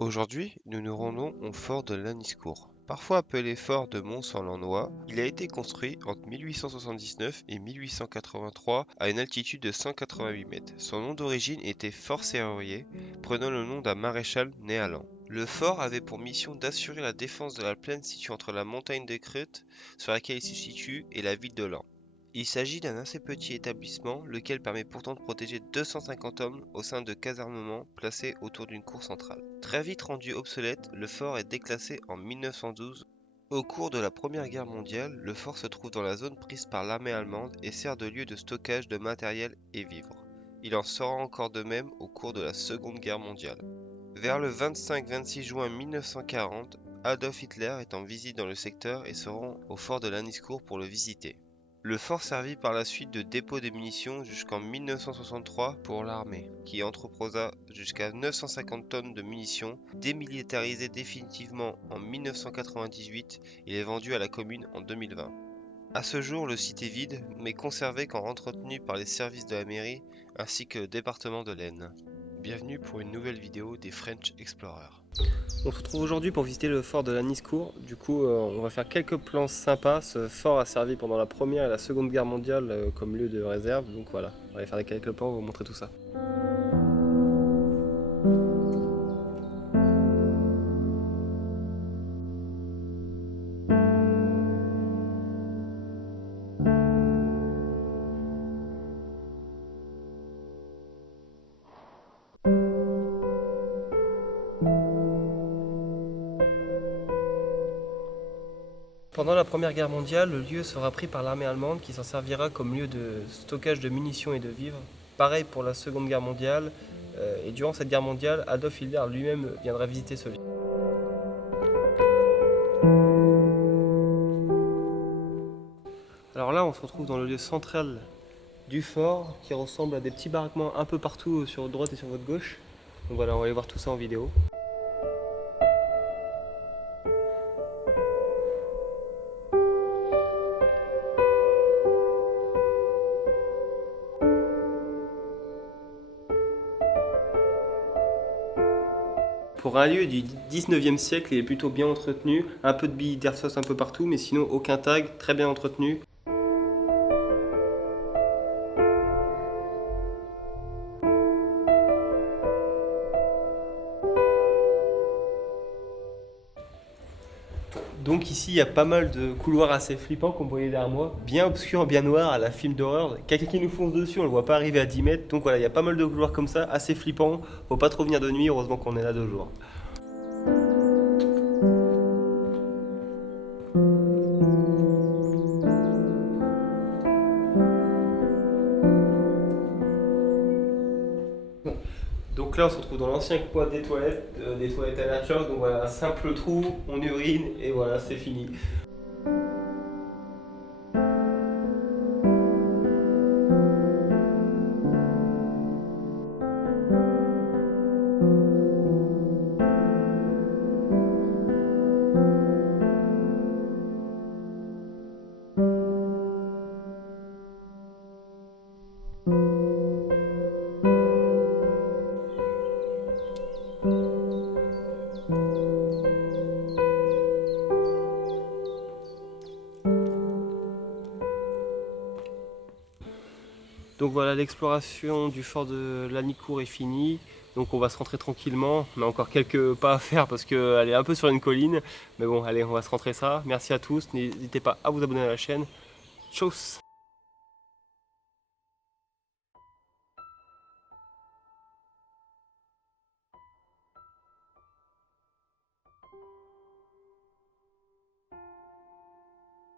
Aujourd'hui, nous nous rendons au fort de Laniscourt. Parfois appelé fort de Mont-Saint-Lannoy, il a été construit entre 1879 et 1883 à une altitude de 188 mètres. Son nom d'origine était Fort Serrurier, prenant le nom d'un maréchal né à Laon. Le fort avait pour mission d'assurer la défense de la plaine située entre la montagne de Creut, sur laquelle il se situe, et la ville de Laon. Il s'agit d'un assez petit établissement, lequel permet pourtant de protéger 250 hommes au sein de casernements placés autour d'une cour centrale. Très vite rendu obsolète, le fort est déclassé en 1912. Au cours de la Première Guerre mondiale, le fort se trouve dans la zone prise par l'armée allemande et sert de lieu de stockage de matériel et vivres. Il en sera encore de même au cours de la Seconde Guerre mondiale. Vers le 25-26 juin 1940, Adolf Hitler est en visite dans le secteur et se rend au fort de Laniscourt pour le visiter. Le fort servit par la suite de dépôt de munitions jusqu'en 1963 pour l'armée, qui entreposa jusqu'à 950 tonnes de munitions. Démilitarisé définitivement en 1998, il est vendu à la commune en 2020. À ce jour, le site est vide, mais conservé quand entretenu par les services de la mairie ainsi que le département de l'Aisne. Bienvenue pour une nouvelle vidéo des French Explorers. On se retrouve aujourd'hui pour visiter le fort de Laniscourt. Du coup, on va faire quelques plans sympas. Ce fort a servi pendant la Première et la Seconde Guerre mondiale comme lieu de réserve. Donc voilà, on va aller faire quelques plans, on va vous montrer tout ça. Pendant la Première Guerre mondiale, le lieu sera pris par l'armée allemande qui s'en servira comme lieu de stockage de munitions et de vivres. Pareil pour la Seconde Guerre mondiale. Et durant cette guerre mondiale, Adolf Hitler lui-même viendra visiter ce lieu. Alors là, on se retrouve dans le lieu central du fort qui ressemble à des petits baraquements un peu partout sur votre droite et sur votre gauche. Donc voilà, on va aller voir tout ça en vidéo. Pour un lieu du 19e siècle, il est plutôt bien entretenu. Un peu de billes d'airsoft un peu partout, mais sinon aucun tag, très bien entretenu. Donc ici, il y a pas mal de couloirs assez flippants comme vous voyez derrière moi, bien obscurs, bien noirs à la film d'horreur. Quelqu'un qui nous fonce dessus, on le voit pas arriver à 10 mètres. Donc voilà, il y a pas mal de couloirs comme ça, assez flippants. Faut pas trop venir de nuit, heureusement qu'on est là de jour. Donc là, on se retrouve dans l'ancien coin des toilettes à la choc. Donc voilà, un simple trou, on urine et voilà, c'est fini. Donc voilà, l'exploration du fort de Lanicourt est finie. Donc on va se rentrer tranquillement. On a encore quelques pas à faire parce qu'elle est un peu sur une colline. Mais bon, allez, on va se rentrer ça. Merci à tous. N'hésitez pas à vous abonner à la chaîne. Tchuss!